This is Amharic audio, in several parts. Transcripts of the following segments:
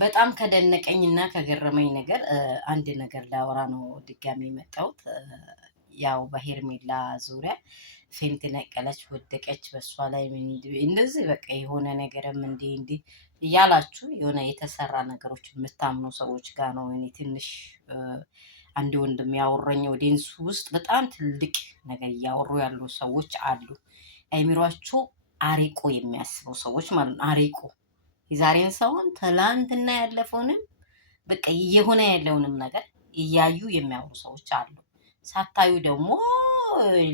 በጣም ከደነቀኝና ከገረመኝ ነገር አንድ ነገር ላወራ ነው ድጋሚ የመጣሁት። ያው በሄርሜላ ዙሪያ ፌንት ነቀለች፣ ወደቀች፣ በሷ ላይ እንደዚህ በቃ የሆነ ነገርም እንዲህ እያላችሁ የሆነ የተሰራ ነገሮች የምታምኑ ሰዎች ጋር ነው እኔ ትንሽ አንድ ወንድም ያወራኝ ኦዲየንስ ውስጥ በጣም ትልቅ ነገር እያወሩ ያሉ ሰዎች አሉ። አይምሯቸው አሪቆ የሚያስቡ ሰዎች ማለት ነው። አሪቆ የዛሬን ሰውን ትላንትና ያለፈውንም በቃ እየሆነ ያለውንም ነገር እያዩ የሚያወሩ ሰዎች አሉ። ሳታዩ ደግሞ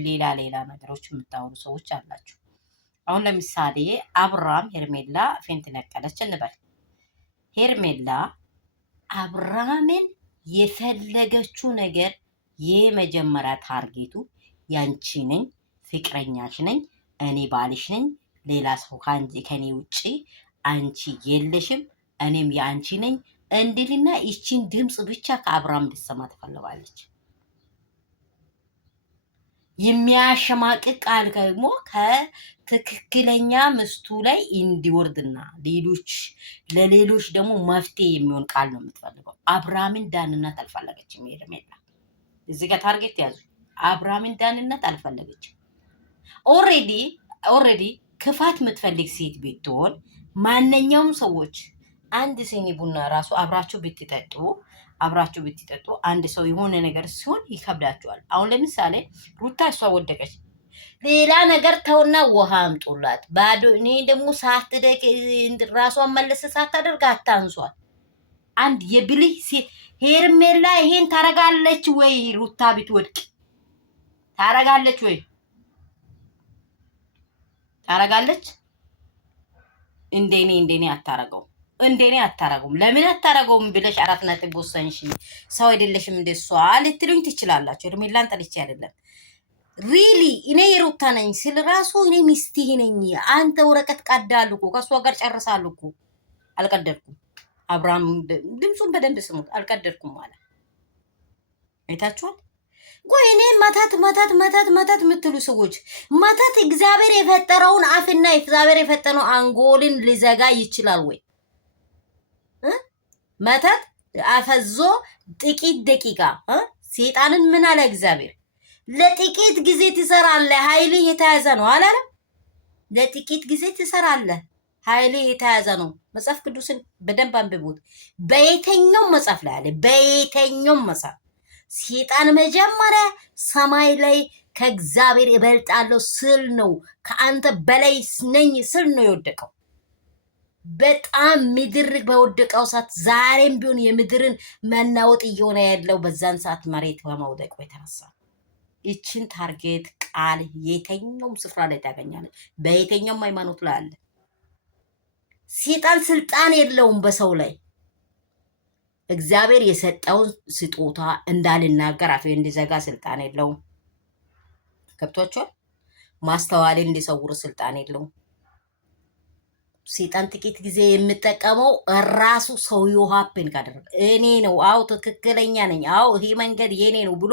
ሌላ ነገሮች የምታወሩ ሰዎች አላችሁ። አሁን ለምሳሌ አብርሃም ሄርሜላ ፌንት ነቀለች እንበል። ሄርሜላ አብርሃምን የፈለገችው ነገር የመጀመሪያ ታርጌቱ ያንቺ ነኝ፣ ፍቅረኛሽ ነኝ፣ እኔ ባልሽ ነኝ፣ ሌላ ሰው ከኔ ውጪ አንቺ የለሽም፣ እኔም የአንቺ ነኝ እንድልና ይቺን ድምፅ ብቻ ከአብርሃም እንድትሰማ ትፈልጋለች። የሚያሸማቅቅ ቃል ደግሞ ከትክክለኛ ምስቱ ላይ እንዲወርድና ለሌሎች ደግሞ መፍትሄ የሚሆን ቃል ነው የምትፈልገው። አብርሃምን ዳንነት አልፈለገችም ሄርሜላ። እዚህ ጋር ታርጌት ያዙ። አብርሃምን ዳንነት አልፈለገችም። ኦልሬዲ ክፋት የምትፈልግ ሴት ብትሆን ማንኛውም ሰዎች አንድ ሲኒ ቡና ራሱ አብራችሁ ብትጠጡ አንድ ሰው የሆነ ነገር ሲሆን ይከብዳቸዋል። አሁን ለምሳሌ ሩታ እሷ ወደቀች፣ ሌላ ነገር ተውና ውሃ አምጡላት ባዶ። እኔ ደግሞ ሳትደቅ ራሷን መለስ ሳታደርግ አታንሷል። አንድ የብልህ ሴት ሄርሜላ ይሄን ታረጋለች ወይ? ሩታ ብትወድቅ ታረጋለች ወይ? ታረጋለች? እንደኔ አታረገውም። ለምን አታረገውም ብለሽ 4 ነጥብ ወሰንሽ። ሰው አይደለሽም እንደሷ ልትሉኝ ትችላላችሁ። ሄርሜላን ጠልቼ አይደለም። ሪሊ እኔ የሩታ ነኝ ስል ራሱ እኔ ሚስትህ ነኝ። አንተ ወረቀት ቀዳሉ እኮ ከሷ ጋር ጨርሳሉ እኮ። አልቀደድኩም። አብርሃም ድምፁን በደንብ ስሙት። አልቀደድኩም ማለት አይታችኋል። ቆይ እኔ መታት የምትሉ ሰዎች መታት እግዚአብሔር የፈጠረውን አፍና እግዚአብሔር የፈጠረው አንጎልን ሊዘጋ ይችላል ወይ? መታት አፈዞ ጥቂት ደቂቃ ሰይጣንን ምን አለ እግዚአብሔር? ለጥቂት ጊዜ ትሰራለህ፣ ኃይል የተያዘ ነው አላለም? ለጥቂት ጊዜ ትሰራለህ፣ ኃይል የተያዘ ነው። መጽሐፍ ቅዱስን በደንብ አንብቡት። በየትኛው መጽሐፍ ላይ አለ? በየትኛው መጽሐፍ ሰይጣን መጀመሪያ ሰማይ ላይ ከእግዚአብሔር እበልጣለሁ ስል ነው፣ ከአንተ በላይ ነኝ ስል ነው የወደቀው። በጣም ምድር በወደቀው ሰዓት ዛሬም ቢሆን የምድርን መናወጥ እየሆነ ያለው በዛን ሰዓት መሬት በመውደቁ የተነሳ። ይችን ታርጌት ቃል የተኛውም ስፍራ ላይ ታገኛለች። በየተኛውም ሃይማኖት ላይ አለ። ሰይጣን ስልጣን የለውም በሰው ላይ። እግዚአብሔር የሰጠውን ስጦታ እንዳልናገር አፌ እንዲዘጋ ስልጣን የለውም። ገብቷችኋል? ማስተዋልን እንዲሰውር ስልጣን የለውም። ሰይጣን ጥቂት ጊዜ የምጠቀመው ራሱ ሰውየው ሀፕን ካደረገ እኔ ነው፣ አው ትክክለኛ ነኝ፣ አው ይሄ መንገድ የኔ ነው ብሎ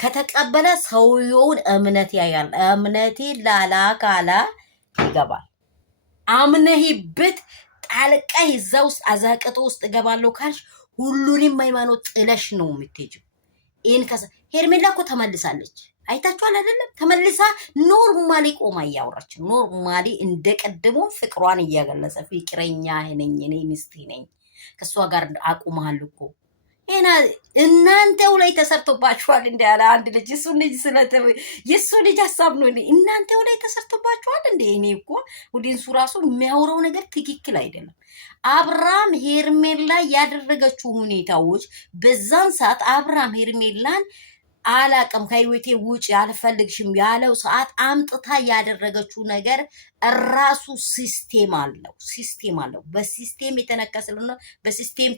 ከተቀበለ ሰውየውን እምነት ያያል። እምነቴ ላላ ካላ ይገባል። አምነህበት ጣልቀህ እዛ ውስጥ አዛቅጦ ውስጥ እገባለሁ ካልሽ ሁሉንም ሃይማኖት ጥለሽ ነው የምትሄጂው። ሄርሜላ እኮ ተመልሳለች። አይታችኋል አይደለም? ተመልሳ ኖርማሊ ቆማ እያወራች ኖርማሊ እንደቀድሞ ፍቅሯን እያገለጸ ፍቅረኛ ነኝ፣ እኔ ሚስት ነኝ፣ ከሷ ጋር አቁማል እኮ እና እናንተው ላይ ተሰርቶባችኋል እንዳለ አንድ ልጅ የሱ ልጅ ሀሳብ ነው። እናንተው ላይ ተሰርቶባችኋል እንዴ? እኔ እኮ ሁዲንሱ ራሱ የሚያወራው ነገር ትክክል አይደለም። አብርሃም ሄርሜላ ያደረገችው ሁኔታዎች በዛን ሰዓት አብርሃም ሄርሜላን አላቅም ከህይወቴ ውጭ አልፈልግሽም ያለው ሰዓት አምጥታ ያደረገችው ነገር ራሱ ሲስቴም አለው። በሲስቴም የተነከሰልና በሲስቴም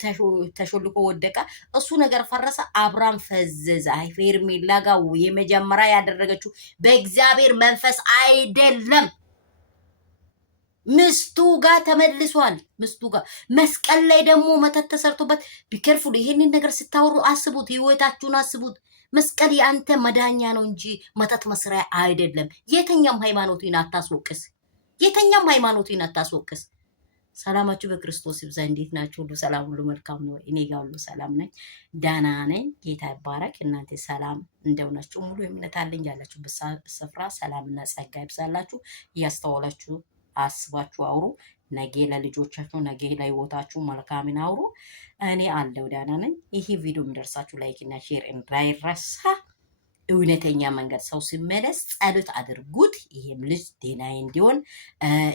ተሾልኮ ወደቀ። እሱ ነገር ፈረሰ። አብርሃም ፈዘዘ። ሄርሜላ ጋር የመጀመሪያ ያደረገችው በእግዚአብሔር መንፈስ አይደለም። ምስቱ ጋር ተመልሷል። ምስቱ ጋር መስቀል ላይ ደግሞ መተት ተሰርቶበት ቢከርፉ። ይሄንን ነገር ስታወሩ አስቡት፣ ህይወታችሁን አስቡት። መስቀል የአንተ መዳኛ ነው እንጂ መተት መስሪያ አይደለም። የተኛም ሃይማኖትን አታስወቅስ። ሰላማችሁ በክርስቶስ ይብዛ። እንዴት ናችሁ? ሁሉ ሰላም፣ ሁሉ መልካም ነው። እኔ ጋር ሁሉ ሰላም ነኝ፣ ደህና ነኝ። ጌታ ይባረክ። እናንተ ሰላም እንደሆናችሁ ሙሉ እምነት አለኝ። ያላችሁበት ስፍራ ሰላምና ጸጋ ይብዛላችሁ። እያስተዋላችሁ አስባችሁ አውሩ። ነገ ለልጆቻችሁ፣ ነገ ለህይወታችሁ መልካምን አውሩ። እኔ አለው ደህና ነኝ። ይሄ ቪዲዮ የሚደርሳችሁ ላይክ እና ሼር እንዳይረሳ። እውነተኛ መንገድ ሰው ሲመለስ ጸሎት አድርጉት። ይሄም ልጅ ጤና እንዲሆን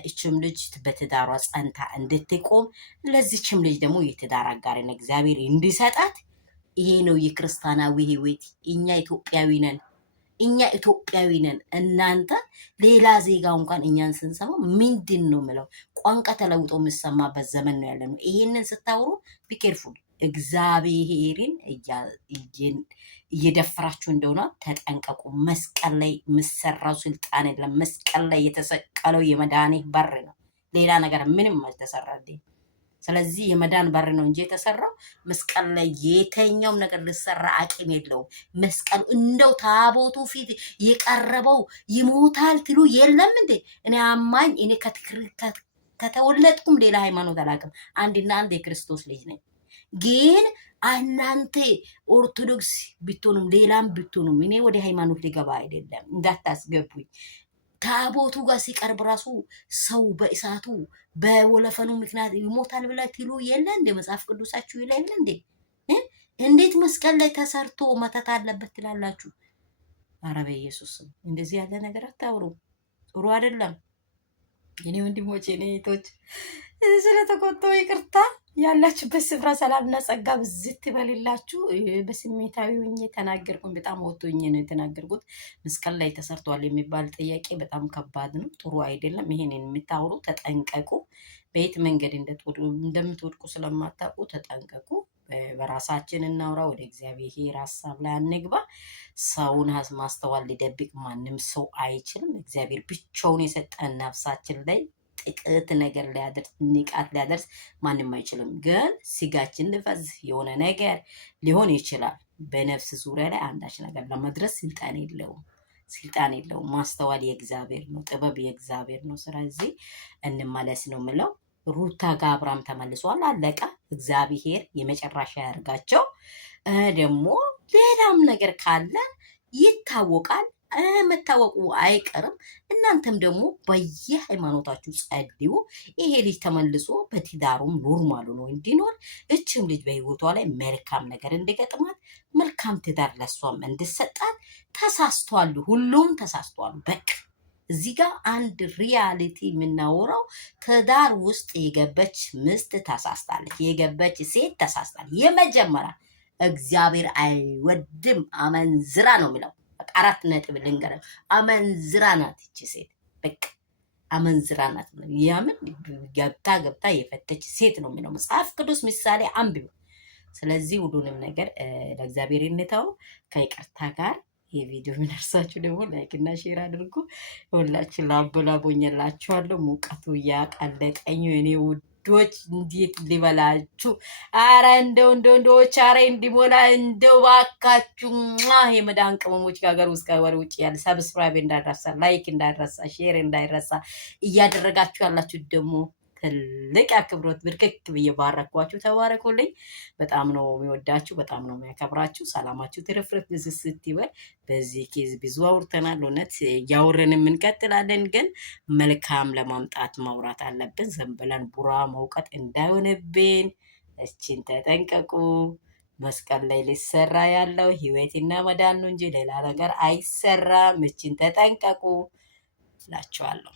እችም ልጅ በትዳሯ ጸንታ እንድትቆም ለዚችም ልጅ ደግሞ የትዳር አጋርን እግዚአብሔር እንዲሰጣት። ይሄ ነው የክርስቲያናዊ ህይወት። እኛ ኢትዮጵያዊ ነን፣ እኛ ኢትዮጵያዊ ነን። እናንተ ሌላ ዜጋ እንኳን እኛን ስንሰማ ምንድን ነው ምለው ቋንቋ ተለውጦ የሚሰማበት ዘመን ነው ያለነው። ይሄንን ስታውሩ ቢኬርፉል እግዚአብሔርን እየደፈራችሁ እንደሆነ ተጠንቀቁ። መስቀል ላይ የምሰራው ስልጣን የለም። መስቀል ላይ የተሰቀለው የመድኃኒት በር ነው። ሌላ ነገር ምንም አልተሰራልኝ። ስለዚህ የመዳን በር ነው እንጂ የተሰራው መስቀል ላይ የተኛውም ነገር ልሰራ አቅም የለውም። መስቀሉ እንደው ታቦቱ ፊት የቀረበው ይሞታል ትሉ የለም እንዴ? እኔ አማኝ እኔ ከተወለድኩም ሌላ ሃይማኖት አላውቅም። አንድና አንድ የክርስቶስ ልጅ ነኝ። ግን እናንተ ኦርቶዶክስ ብትሆኑም ሌላም ብትሆኑም እኔ ወደ ሃይማኖት ሊገባ አይደለም፣ እንዳታስገቡኝ። ታቦቱ ጋር ሲቀርብ ራሱ ሰው በእሳቱ በወለፈኑ ምክንያት ይሞታል ብላ ትሉ የለ እንዴ? መጽሐፍ ቅዱሳችሁ ይለ የለ እንዴ? እንዴት መስቀል ላይ ተሰርቶ መተት አለበት ትላላችሁ? ኧረ በኢየሱስ እንደዚህ ያለ ነገር አታውሩ፣ ጥሩ አይደለም። የኔ ወንድሞቼ፣ የኔ እህቶች ስለተቆጣሁ ይቅርታ። ያላችሁበት ስፍራ ሰላምና ጸጋ ብዝት ይበልላችሁ። በስሜታዊ ሆኜ ተናገርኩኝ። በጣም ወጥቶኝ ነው የተናገርኩት። መስቀል ላይ ተሰርቷል የሚባል ጥያቄ በጣም ከባድ ነው፣ ጥሩ አይደለም። ይሄንን የምታወሩ ተጠንቀቁ። በየት መንገድ እንደምትወድቁ ስለማታውቁ ተጠንቀቁ። በራሳችን እናውራ፣ ወደ እግዚአብሔር ሀሳብ ላይ አንግባ። ሰውን ማስተዋል ሊደብቅ ማንም ሰው አይችልም። እግዚአብሔር ብቻውን የሰጠን ነፍሳችን ላይ ጥቂት ነገር ሊያደርስ ንቃት ሊያደርስ ማንም አይችልም። ግን ስጋችን ልፈዝ የሆነ ነገር ሊሆን ይችላል። በነፍስ ዙሪያ ላይ አንዳች ነገር ለመድረስ ስልጣን የለውም። ማስተዋል የእግዚአብሔር ነው፣ ጥበብ የእግዚአብሔር ነው። ስለዚህ እንመለስ ነው ምለው። ሩታ ጋር አብርሃም ተመልሷል፣ አለቀ። እግዚአብሔር የመጨረሻ ያርጋቸው። ደግሞ ሌላም ነገር ካለ ይታወቃል፣ መታወቁ አይቀርም። እናንተም ደግሞ በየሃይማኖታችሁ ጸልዩ። ይሄ ልጅ ተመልሶ በትዳሩም ኖርማሉ ነው እንዲኖር፣ እችም ልጅ በህይወቷ ላይ መልካም ነገር እንዲገጥማት፣ መልካም ትዳር ለሷም እንድሰጣት። ተሳስቷሉ፣ ሁሉም ተሳስቷሉ። በቃ እዚህ ጋር አንድ ሪያሊቲ የምናወራው ትዳር ውስጥ የገበች ምስት ተሳስታለች፣ የገበች ሴት ተሳስታለች። የመጀመሪያ እግዚአብሔር አይወድም፣ አመንዝራ ነው የሚለው። 4 ነጥብ ልንገር፣ አመንዝራ ናት ይቺ ሴት። በቃ አመንዝራ ናት። ያምን ገብታ የፈተች ሴት ነው የሚለው መጽሐፍ ቅዱስ ምሳሌ አንብቡ። ስለዚህ ሁሉንም ነገር ለእግዚአብሔር እንተው ከይቅርታ ጋር። የቪዲዮ የሚደርሳችሁ ደግሞ ላይክ እና ሼር አድርጉ። ሁላችን ላቦላቦኝላችኋለሁ። ሙቀቱ እያቀለጠኝ እኔ ውዶች፣ እንዴት ሊበላችሁ? አረ እንደው ቻሬ እንዲሞላ እንደው ባካችሁ። የመዳን ቅመሞች ከሀገር ውስጥ ከሀገር ውጭ ያለ ሰብስክራይብ እንዳይረሳ፣ ላይክ እንዳይረሳ፣ ሼር እንዳይረሳ እያደረጋችሁ ያላችሁ ደግሞ ትልቅ አክብሮት ብርክክ ብዬ ባረኳችሁ። ተባረኩልኝ። በጣም ነው የሚወዳችሁ፣ በጣም ነው የሚያከብራችሁ። ሰላማችሁ ትርፍርፍ ብዝስት ይበል። በዚህ ኬዝ ብዙ አውርተናል። እውነት እያወረንም እንቀጥላለን፣ ግን መልካም ለማምጣት ማውራት አለብን። ዝም ብለን ቡራ መውቀጥ እንዳይሆንብን እችን ተጠንቀቁ። መስቀል ላይ ሊሰራ ያለው ህይወትና መዳን ነው እንጂ ሌላ ነገር አይሰራም። እችን ተጠንቀቁ እላችኋለሁ።